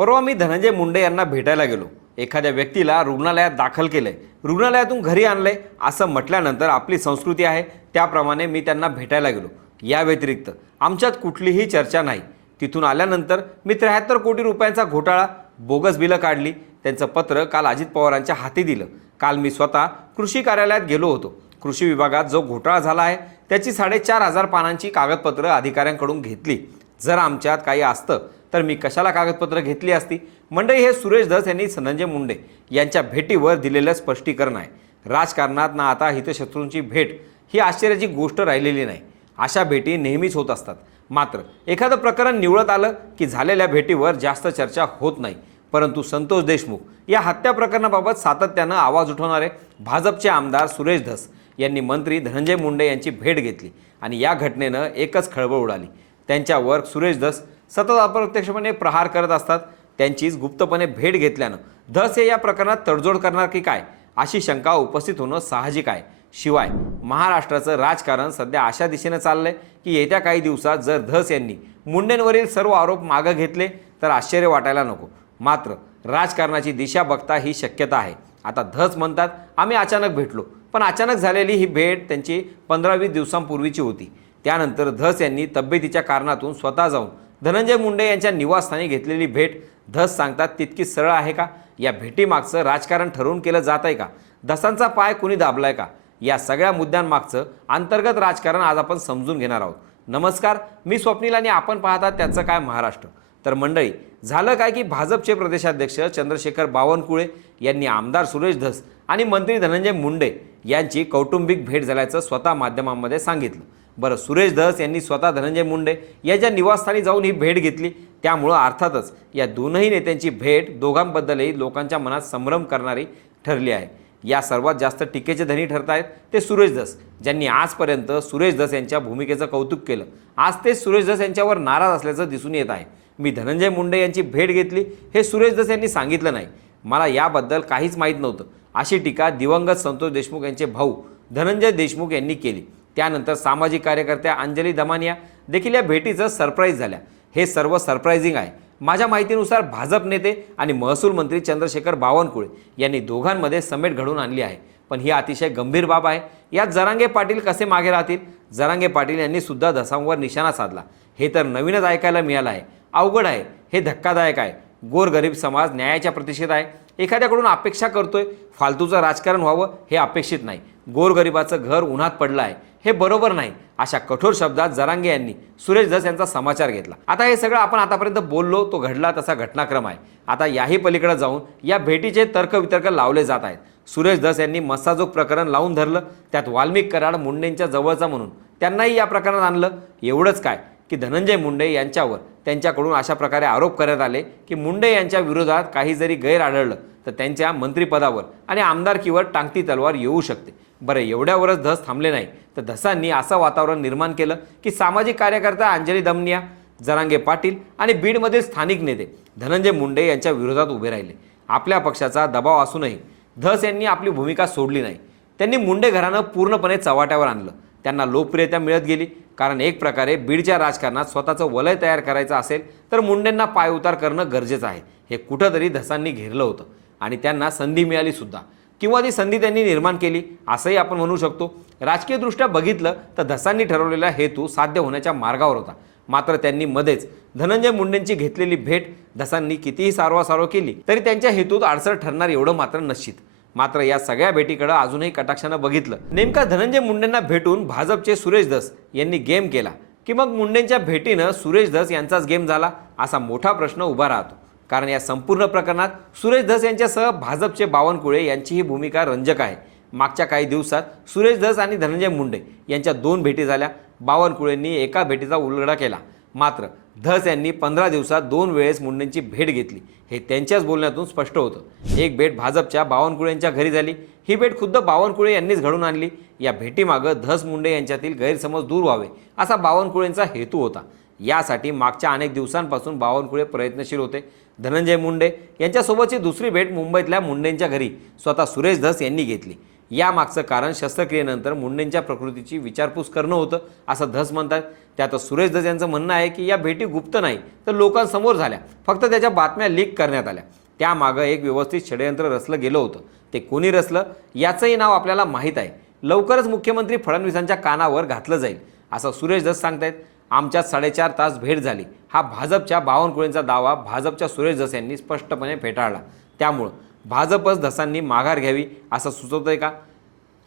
परवा मी धनंजय मुंडे यांना भेटायला गेलो. एखाद्या व्यक्तीला रुग्णालयात दाखल केलंय. रुग्णालयातून घरी आणलंय असं म्हटल्यानंतर आपली संस्कृती आहे त्याप्रमाणे मी त्यांना भेटायला गेलो. या व्यतिरिक्त आमच्यात कुठलीही चर्चा नाही. तिथून आल्यानंतर मी त्र्याहत्तर कोटी रुपयांचा घोटाळा बोगस बिलं काढली. त्यांचं पत्र काल अजित पवारांच्या हाती दिलं. काल मी स्वतः कृषी कार्यालयात गेलो होतो. कृषी विभागात जो घोटाळा झाला आहे त्याची साडेचार हजार पानांची कागदपत्रं अधिकाऱ्यांकडून घेतली. जर आमच्यात काही असतं तर मी कशाला कागदपत्र घेतली असती? मंडळी हे सुरेश धस यांनी संजय मुंडे यांच्या भेटीवर दिलेलं स्पष्टीकरण आहे. राजकारणात ना आता हितशत्रूंची भेट ही आश्चर्याची गोष्ट राहिलेली नाही. अशा भेटी नेहमीच होत असतात. मात्र एखादं प्रकरण निवडत आलं की झालेल्या भेटीवर जास्त चर्चा होत नाही. परंतु संतोष देशमुख या हत्या प्रकरणाबाबत सातत्यानं आवाज उठवणारे भाजपचे आमदार सुरेश धस यांनी मंत्री धनंजय मुंडे यांची भेट घेतली आणि या घटनेनं एकच खळबळ उडाली. त्यांच्यावर सुरेश धस सतत अप्रत्यक्षपणे प्रहार करत असतात. त्यांचीच गुप्तपणे भेट घेतल्यानं धस हे या प्रकरणात तडजोड करणार की काय? अशी शंका उपस्थित होणं साहजिक आहे. शिवाय महाराष्ट्राचं राजकारण सध्या अशा दिशेनं चाललंय की येत्या काही दिवसात जर धस यांनी मुंडेंवरील सर्व आरोप मागं घेतले तर आश्चर्य वाटायला नको. मात्र राजकारणाची दिशा बघता ही शक्यता आहे. आता धस म्हणतात आम्ही अचानक भेटलो. पण अचानक झालेली ही भेट त्यांची पंधरा वीस दिवसांपूर्वीची होती. त्यानंतर धस यांनी तब्येतीच्या कारणातून स्वतः जाऊन धनंजय मुंडे यांच्या निवासस्थानी घेतलेली भेट धस सांगतात तितकी सरळ आहे का? या भेटीमागचं राजकारण ठरवून केलं जात आहे का? धसांचा पाय कुणी दाबलाय का? या सगळ्या मुद्द्यांमागचं अंतर्गत राजकारण आज आपण समजून घेणार आहोत. नमस्कार मी स्वप्नील आणि आपण पाहतात त्याचं काय महाराष्ट्र. तर मंडळी झालं काय की भाजपचे प्रदेशाध्यक्ष चंद्रशेखर बावनकुळे यांनी आमदार सुरेश धस आणि मंत्री धनंजय मुंडे यांची कौटुंबिक भेट झाल्याचं स्वतः माध्यमांमध्ये सांगितलं. बरं सुरेश धस यांनी स्वतः धनंजय मुंडे याच्या निवासस्थानी जाऊन ही भेट घेतली त्यामुळं अर्थातच या दोनही नेत्यांची भेट दोघांबद्दलही लोकांच्या मनात संभ्रम करणारी ठरली आहे. या सर्वात जास्त टीकेचे धनी ठरत आहेत ते सुरेश धस ज्यांनी आजपर्यंत सुरेश धस यांच्या भूमिकेचं कौतुक केलं. आज ते सुरेश धस यांच्यावर नाराज असल्याचं दिसून येत आहे. मी धनंजय मुंडे यांची भेट घेतली हे सुरेश धस यांनी सांगितलं नाही. मला याबद्दल काहीच माहीत नव्हतं. अशी टीका दिवंगत संतोष देशमुख यांचे भाऊ धनंजय देशमुख यांनी केली. त्यानंतर सामाजिक कार्यकर्त्या अंजली दमानिया देखील या भेटीचं सरप्राईज झाल्या. हे सर्व सरप्रायझिंग आहे. माझ्या माहितीनुसार भाजप नेते आणि महसूल मंत्री चंद्रशेखर बावनकुळे यांनी दोघांमध्ये समेट घडवून आणली आहे. पण ही अतिशय गंभीर बाब आहे. यात जरांगे पाटील कसे मागे राहतील? जरांगे पाटील यांनी सुद्धा धसांवर निशाणा साधला. हे तर नवीनच ऐकायला मिळालं आहे. अवघड आहे. हे धक्कादायक आहे. गोरगरीब समाज न्यायाच्या प्रतिष्ठेत आहे. एखाद्याकडून अपेक्षा करतोय. फालतूचं राजकारण व्हावं हे अपेक्षित नाही. गोरगरिबाचं घर उन्हात पडलं आहे. हे बरोबर नाही. अशा कठोर शब्दात जरांगे यांनी सुरेश धस यांचा समाचार घेतला. आता हे सगळं आपण आतापर्यंत बोललो तो घडला तसा घटनाक्रम आहे. आता याही पलीकडे जाऊन या भेटीचे तर्कवितर्क लावले जात आहेत. सुरेश धस यांनी मस्साजोग प्रकरण लावून धरलं त्यात वाल्मिक कराड मुंडेंच्या जवळचा म्हणून. त्यांनाही या प्रकरणात आणलं. एवढंच काय की धनंजय मुंडे यांच्यावर त्यांच्याकडून अशा प्रकारे आरोप करण्यात आले की मुंडे यांच्या विरोधात काही जरी गैर आढळलं तर त्यांच्या मंत्रिपदावर आणि आमदारकीवर टांगती तलवार येऊ शकते. बरं एवढ्यावरच धस थांबले नाही. तर धसांनी असं वातावरण निर्माण केलं की सामाजिक कार्यकर्ता अंजली दमनिया जरांगे पाटील आणि बीडमधील स्थानिक नेते धनंजय मुंडे यांच्या विरोधात उभे राहिले. आपल्या पक्षाचा दबाव असूनही धस यांनी आपली भूमिका सोडली नाही. त्यांनी मुंडे घरानं पूर्णपणे चव्हाट्यावर आणलं. त्यांना लोकप्रियता मिळत गेली. कारण एक प्रकारे बीडच्या राजकारणात स्वतःचं वलय तयार करायचं असेल तर मुंडेंना पायउतार करणं गरजेचं आहे. हे कुठंतरी धसांनी घेरलं होतं आणि त्यांना संधी मिळालीसुद्धा किंवा ती संधी त्यांनी निर्माण केली असंही आपण म्हणू शकतो. राजकीयदृष्ट्या बघितलं तर धसांनी ठरवलेला हेतू साध्य होण्याच्या मार्गावर होता. मात्र त्यांनी मध्येच धनंजय मुंडेंची घेतलेली भेट धसांनी कितीही सारवासारव केली तरी त्यांच्या हेतूत अडसर ठरणार एवढं मात्र निश्चित. मात्र या सगळ्या भेटीकडे अजूनही कटाक्षानं बघितलं. नेमका धनंजय मुंडेंना भेटून भाजपचे सुरेश दस यांनी गेम केला की मग मुंडेंच्या भेटीनं सुरेश दस यांचाच गेम झाला असा मोठा प्रश्न उभा राहतो. कारण या संपूर्ण प्रकरणात सुरेश धस यांच्यासह भाजपचे बावनकुळे यांचीही भूमिका रंजक आहे. मागच्या काही दिवसात सुरेश धस आणि धनंजय मुंडे यांच्या दोन भेटी झाल्या. बावनकुळेंनी एका भेटीचा उलगडा केला. मात्र धस यांनी पंधरा दिवसात दोन वेळेस मुंडेंची भेट घेतली. हे त्यांच्याच बोलण्यातून स्पष्ट होतं. एक भेट भाजपच्या बावनकुळेंच्या घरी झाली. ही भेट खुद्द बावनकुळे यांनीच घडून आणली. या भेटीमागं धस मुंडे यांच्यातील गैरसमज दूर व्हावे असा बावनकुळेंचा हेतू होता. यासाठी मागच्या अनेक दिवसांपासून बावनकुळे प्रयत्नशील होते. धनंजय मुंडे यांच्यासोबतची दुसरी भेट मुंबईतल्या मुंडेंच्या घरी स्वतः सुरेश धस यांनी घेतली. यामागचं कारण शस्त्रक्रियेनंतर मुंडेंच्या प्रकृतीची विचारपूस करणं होतं असं धस म्हणतात. त्यातच सुरेश धस यांचं म्हणणं आहे की या भेटी गुप्त नाही तर लोकांसमोर झाल्या. फक्त त्याच्या बातम्या लीक करण्यात आल्या. त्यामागं एक व्यवस्थित षडयंत्र रचलं गेलं होतं. ते कोणी रचलं याचंही नाव आपल्याला माहीत आहे. लवकरच मुख्यमंत्री फडणवीसांच्या कानावर घातलं जाईल असं सुरेश धस सांगतायत. आमच्यात साडेचार तास भेट झाली. हा भाजपच्या बावनकुळेंचा दावा भाजपच्या सुरेश धस यांनी स्पष्टपणे फेटाळला. त्यामुळं भाजपच धसांनी माघार घ्यावी असं सुचवतंय का?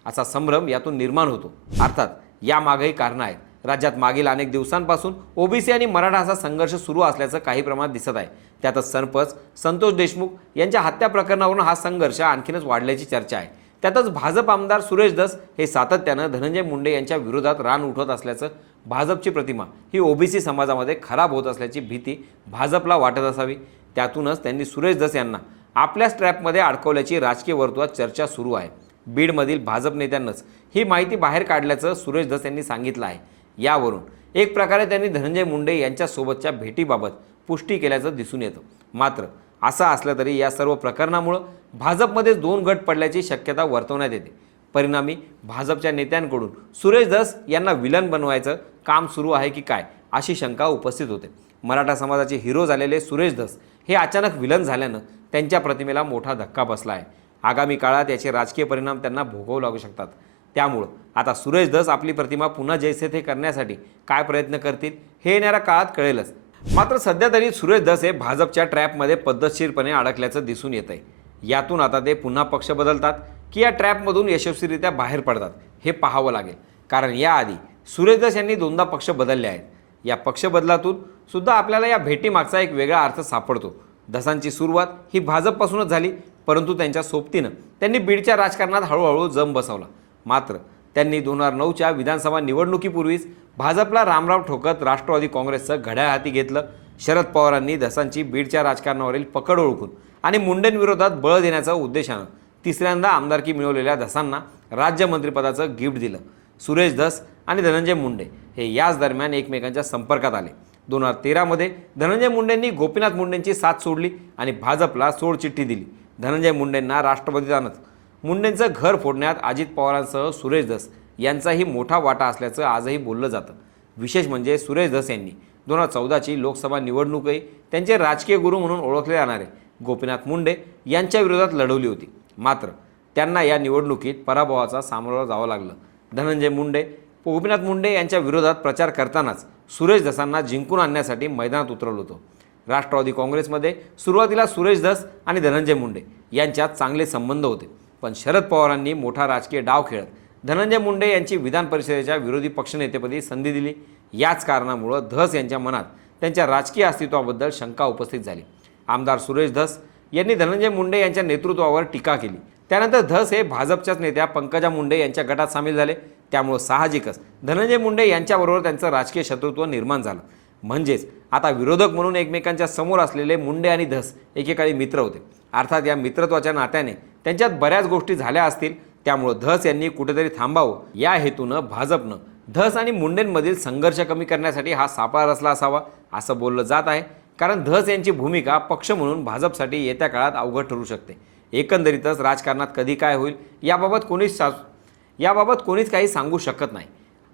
असा संभ्रम यातून निर्माण होतो. अर्थात यामागेही कारणं आहेत. राज्यात मागील अनेक दिवसांपासून ओबीसी आणि मराठा असा संघर्ष सुरू असल्याचं काही प्रमाणात दिसत आहे. त्यातच सरपंच संतोष देशमुख यांच्या हत्या प्रकरणावरून हा संघर्ष आणखीनच वाढल्याची चर्चा आहे. त्यातच भाजप आमदार सुरेश दस हे सातत्यानं धनंजय मुंडे यांच्या विरोधात रान उठवत असल्याचं भाजपची प्रतिमा ही ओबीसी समाजामध्ये खराब होत असल्याची भीती भाजपला वाटत असावी. त्यातूनच त्यांनी सुरेश दस यांना आपल्या स्ट्रॅपमध्ये अडकवल्याची राजकीय वर्तुळात चर्चा सुरू आहे. बीडमधील भाजप नेत्यांनाच ही माहिती बाहेर काढल्याचं सुरेश दस यांनी सांगितलं आहे. यावरून एक प्रकारे त्यांनी धनंजय मुंडे यांच्यासोबतच्या भेटीबाबत पुष्टी केल्याचं दिसून येतं. मात्र असं असलं तरी या सर्व प्रकरणामुळं भाजपमध्ये दोन गट पडल्याची शक्यता वर्तवण्यात येते. परिणामी भाजपच्या नेत्यांकडून सुरेश दस यांना विलन बनवायचं काम सुरू आहे की काय अशी शंका उपस्थित होते. मराठा समाजाचे हिरो झालेले सुरेश धस हे अचानक विलन झाल्यानं त्यांच्या प्रतिमेला मोठा धक्का बसला आहे. आगामी काळात याचे राजकीय परिणाम त्यांना भोगावू लागू शकतात. त्यामुळं आता सुरेश धस आपली प्रतिमा पुन्हा जैसे थे करण्यासाठी काय प्रयत्न करतील हे येणाऱ्या काळात कळेलच. मात्र सध्या तरी सुरेश धस हे भाजपच्या ट्रॅपमध्ये पद्धतशीरपणे अडकल्याचं दिसून येत आहे यातून आता ते पुन्हा पक्ष बदलतात की या ट्रॅपमधून यशस्वीरित्या बाहेर पडतात हे पाहावं लागेल. कारण याआधी सुरेश यांनी दोनदा पक्ष बदलले आहेत. या पक्ष बदलातून सुद्धा आपल्याला या भेटीमागचा एक वेगळा अर्थ सापडतो. धसांची सुरुवात ही भाजपपासूनच झाली परंतु त्यांच्या सोबतीनं त्यांनी बीडच्या राजकारणात हळूहळू जम बसवला. मात्र त्यांनी दोन हजार नऊच्या विधानसभा निवडणुकीपूर्वीच भाजपला रामराव ठोकत राष्ट्रवादी काँग्रेसचं घड्याळ हाती घेतलं. शरद पवारांनी धसांची बीडच्या राजकारणावरील पकड ओळखून आणि मुंडेंविरोधात बळ देण्याच्या उद्देशानं तिसऱ्यांदा आमदारकी मिळवलेल्या धसांना राज्यमंत्रीपदाचं गिफ्ट दिलं. सुरेश धस आणि धनंजय मुंडे हे याच दरम्यान एकमेकांच्या संपर्कात आले. दोन हजार तेरामध्ये धनंजय मुंडेंनी गोपीनाथ मुंडेंची साथ सोडली आणि भाजपला सोडचिठ्ठी दिली. धनंजय मुंडेंना राष्ट्रपतीत आणत मुंडेंचं घर फोडण्यात अजित पवारांसह सुरेश दस यांचाही मोठा वाटा असल्याचं आजही बोललं जातं. विशेष म्हणजे सुरेश धस यांनी. दोन हजार चौदाची लोकसभा निवडणूकही त्यांचे राजकीय गुरु म्हणून ओळखले जाणारे गोपीनाथ मुंडे यांच्या विरोधात लढवली होती. मात्र त्यांना या निवडणुकीत पराभवाचा सामोरा जावं लागलं. धनंजय मुंडे गोपीनाथ मुंडे यांच्या विरोधात प्रचार करतानाच सुरेश धसांना जिंकून आणण्यासाठी मैदानात उतरवलं होतं. राष्ट्रवादी काँग्रेसमध्ये सुरुवातीला सुरेश धस आणि धनंजय मुंडे यांच्यात चांगले संबंध होते. पण शरद पवारांनी मोठा राजकीय डाव खेळत धनंजय मुंडे यांची विधान परिषदेच्या विरोधी पक्षनेतेपदी संधी दिली. याच कारणामुळं धस यांच्या मनात त्यांच्या राजकीय अस्तित्वाबद्दल शंका उपस्थित झाली. आमदार सुरेश धस यांनी धनंजय मुंडे यांच्या नेतृत्वावर टीका केली. त्यानंतर धस हे भाजपच्याच नेत्या पंकजा मुंडे यांच्या गटात सामील झाले. त्यामुळं साहजिकच धनंजय मुंडे यांच्याबरोबर त्यांचं राजकीय शत्रुत्व निर्माण झालं. म्हणजेच आता विरोधक म्हणून एकमेकांच्या समोर असलेले मुंडे आणि धस एकेकाळी मित्र होते. अर्थात या मित्रत्वाच्या नात्याने त्यांच्यात बऱ्याच गोष्टी झाल्या असतील. त्यामुळं धस यांनी कुठेतरी थांबावं. या हेतूनं भाजपनं धस आणि मुंडेंमधील संघर्ष कमी करण्यासाठी हा सापळा रचला असावा असं बोललं जात आहे. कारण धस यांची भूमिका पक्ष म्हणून भाजपसाठी येत्या काळात अवघड ठरू शकते. एकंदरीतच राजकारणात कधी काय होईल याबाबत कोणीच सा याबाबत कोणीच काही सांगू शकत नाही.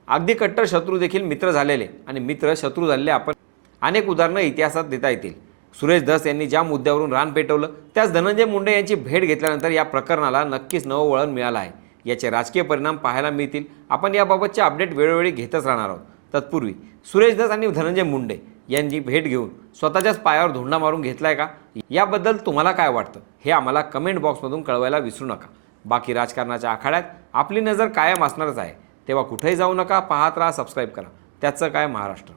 अगदी कट्टर शत्रू देखील मित्र झालेले आणि मित्र शत्रू झालेले आपण अनेक उदाहरणं इतिहासात देता येतील. सुरेश धस यांनी ज्या मुद्द्यावरून रान पेटवलं त्याच धनंजय मुंडे यांची भेट घेतल्यानंतर या प्रकरणाला नक्कीच नवं वळण मिळालं आहे. याचे राजकीय परिणाम पाहायला मिळतील. आपण याबाबतचे अपडेट वेळोवेळी घेतच राहणार आहोत. तत्पूर्वी सुरेश धस आणि धनंजय मुंडे यांची भेट घेऊन स्वतःच्याच पायावर धोंडा मारून घेतलाय का? याबद्दल तुम्हाला काय वाटतं? हे आम्हाला कमेंट बॉक्समधून कळवायला विसरू नका. बाकी राजकारणाच्या आखाड्यात आपली नजर कायम असणारच आहे. तेव्हा कुठेही जाऊ नका पाहत राहा सबस्क्राईब करा. त्याचं काय महाराष्ट्र?